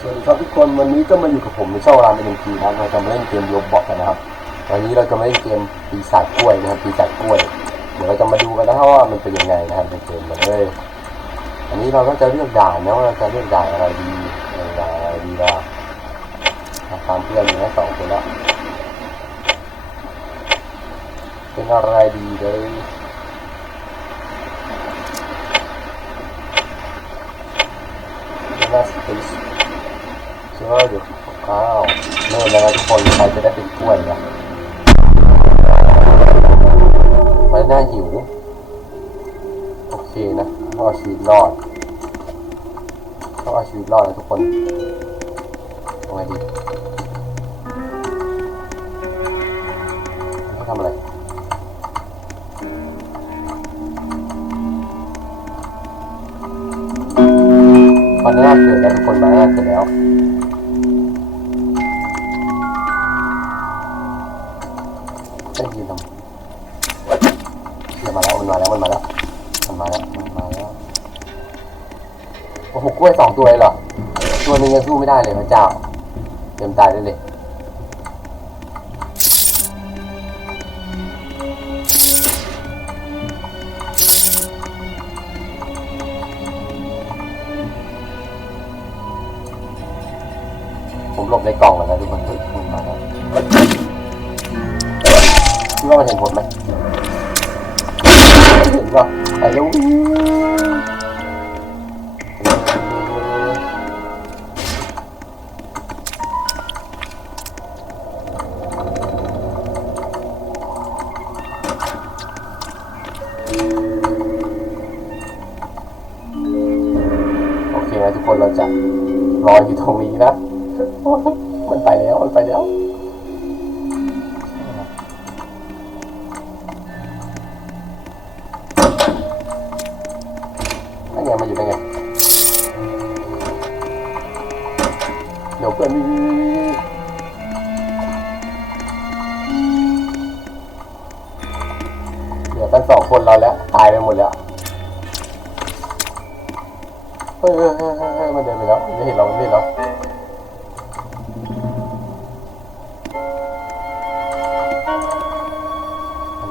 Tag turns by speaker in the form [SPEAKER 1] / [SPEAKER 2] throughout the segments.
[SPEAKER 1] สวัสดีครับทุกคนวันนี้ก็มาอยู่กับผมในช่องรามเอ็นพีนะเราจะมาเล่นเกมโรบอกกันนะครับวันนี้เราจะมาเล่นเกมปีศาจกล้วยนะครับปีศาจกล้วย เดี๋ยวเราจะมาดูกันนะครับว่ามันเป็นยังไงนะครับในเกมมันเลยอันนี้เราก็จะเลือกด่านนะว่าเราจะเลือกด่านอะไรดีออด่านอะไรดีล่ะตามเพื่อนอยู่นะสองคนละเป็นอะไรดีเลยน่าสเปซ เชื่ อเดี๋ยวอ้าวเริ่มแล้วทุกคนใครจะได้เป็นกล้วยนะไปหน้าหิว โอเคนะต้องเอาชีวิตรอดต้องเอาชีวิตรอดนะทุกคนเอาไงดีทำอะไรบานน่าเกิดแล้วทุกคนบานน่าเกิดแล้ว ได้ยินทำเดี๋ยวมาแล้วมันมาแล้วมันมาแล้วมันมาแล้วมันมาแล้วโอ้โหกล้วยสองตัวเลยเหรอตัวหนึงยังสู้ไม่ได้เลยพระเจ้าเตรียมตายได้เลยผมหลบในกล่องแล้วนะทุกคนเฮ้ย ว่ามันเห็นผลไหมไม่เห็นว่ะไปเร็วโอเคนะทุกคนเราจะรออยู่ตรงนี้นะ มันไปแล้ว มันไปแล้ว นเราแล้ว ตายไปหมดแล้วเฮ้ยเฮ้ยเฮ้ยเฮ้ยมันเดินไปแล้วไม่เห็นเราไม่เห็นเรา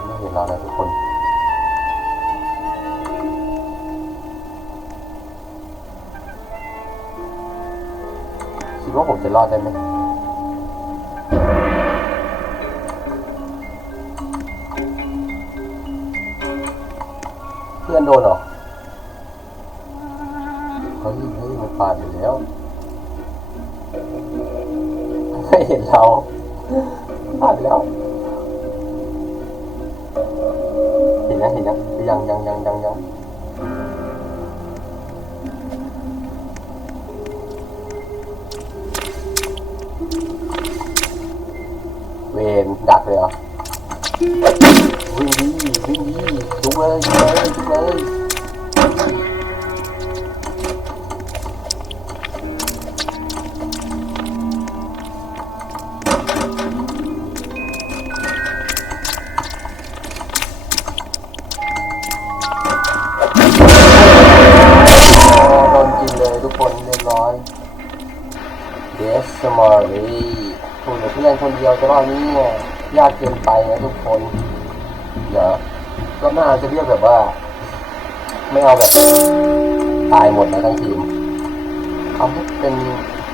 [SPEAKER 1] ไม่เห็นเรานะทุกคนคิดว่าผมจะรอดได้ไหม โดนเหรอเฮ้ยเฮ้ยมันผ่านไปแล้วไม่เห็นเราผ่านแล้วเห็นยังเห็นยังยังยังยังยังยังเวนดักเลยเหรอ วิ่งดีวิ่งดีจุกเลยจุกเลยจุกเลยโดนกินเลยทุกคนเรียบร้อยเดสสมอรี่คุณเหลือเพื่อนคนเดียวจะรอบนี้เนี่ยยากเกินไปนะทุกคน เดี๋ยวก็น่าจะเรียกแบบว่า ไม่เอาแบบตายหมดนะทั้งทีม เอาให้เป็น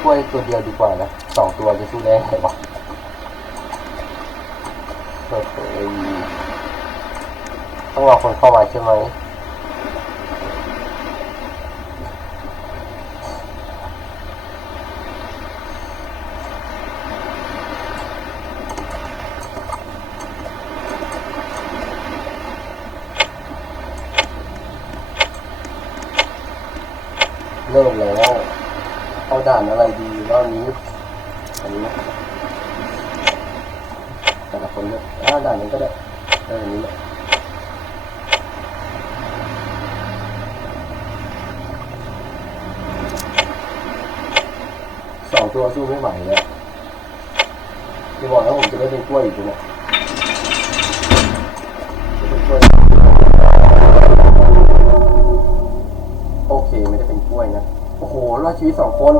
[SPEAKER 1] กล้วยตัวเดียวดีกว่านะสองตัวจะสู้ได้ไหมวะต้องรอคนเข้ามาใช่ไหม เริ่มแล้วเอาด่านอะไรดีรอบนี้ อันนี้นะแต่ละคนเลือกอ่า ด่านนี้ก็ได้เอออันนี้สองตัวสู้ไม่ไหวเลยอะที่บอกแล้วผมจะได้เป็นกล้วยอีกนะจะเป็นกล้วยโอเคไม่ได้เป็นกล้วยนะ โอ้โหรอดชีวิตสองคน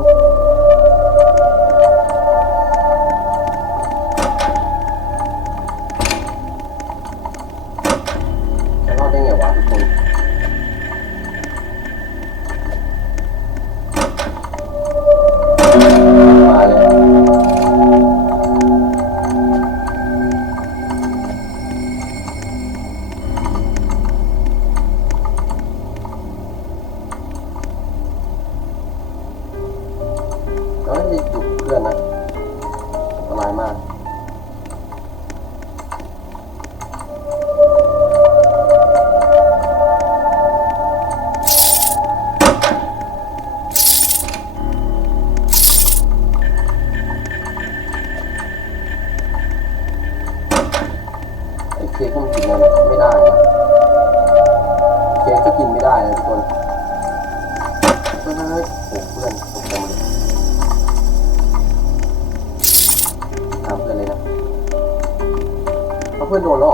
[SPEAKER 1] เอา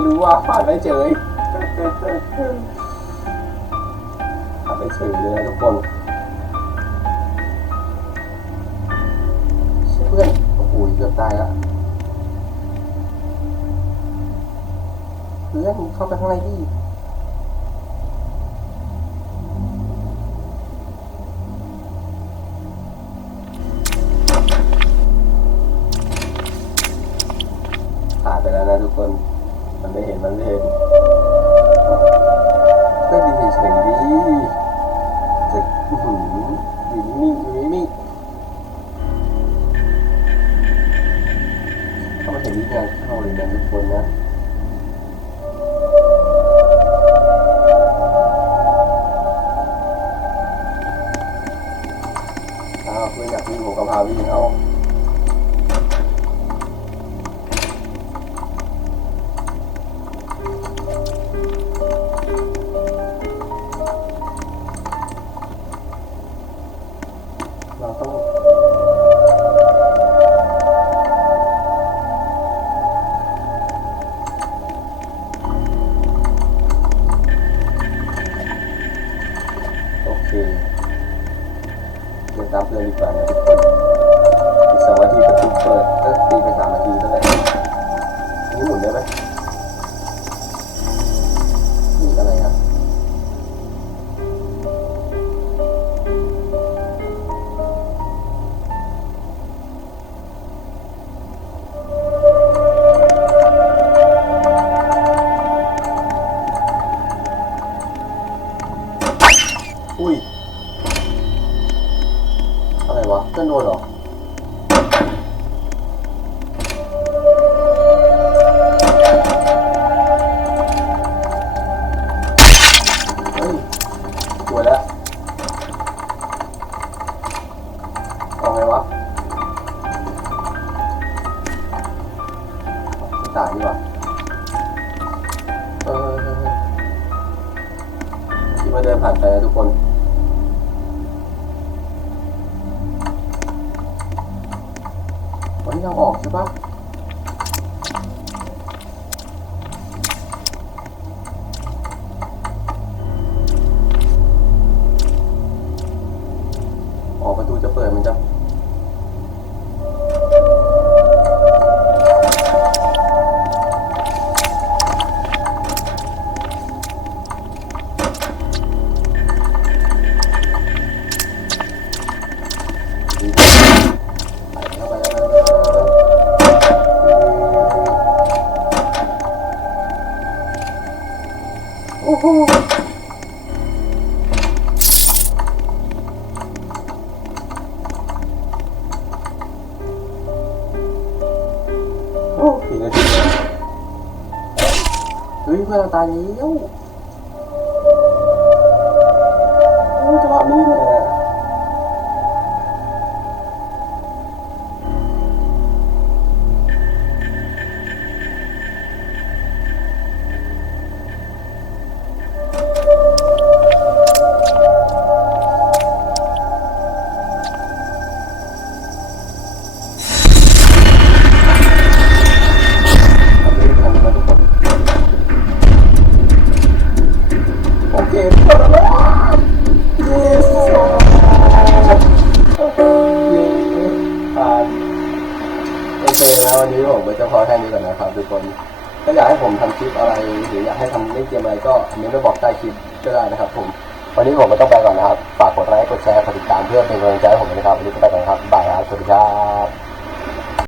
[SPEAKER 1] ไม่รู้ว่าผ่านไปเฉยผ่านไปเฉยเลยนะทุกคนเพื่อนโอ้โหเกือบตายละเพื่อนเข้าไปข้างในดิ นั้นเองก็ยืนเฉยๆดีจะอื้อหืออยู่นิ่งๆอยู่นิ่งๆถ้ามันเห็นวิญญาณเข้าเลยนะทุกคนนะ โอ้สี่นาทีเฮ้ยเพื่อนเราตายแล้วโอ้จังหวะนี้เลย ว้เพาะแค่นี้ก่อนนะครับทุกคนถ้าอยากให้ผมทำคลิปอะไร หรืออยากให้ทำเล่นเกมอะไรก็อมเมนต์มาบอกใต้คลิปก็ได้นะครับ ผมวันนี้ผมก็ต้องไปก่อนนะครับ ฝากกดไลค์กดแชร์กดติดตามเพื่อเป็นกำลังใจให้ผมนะครับวันนี้ก็ไปก่อนครับบายครับสวัสดีครับ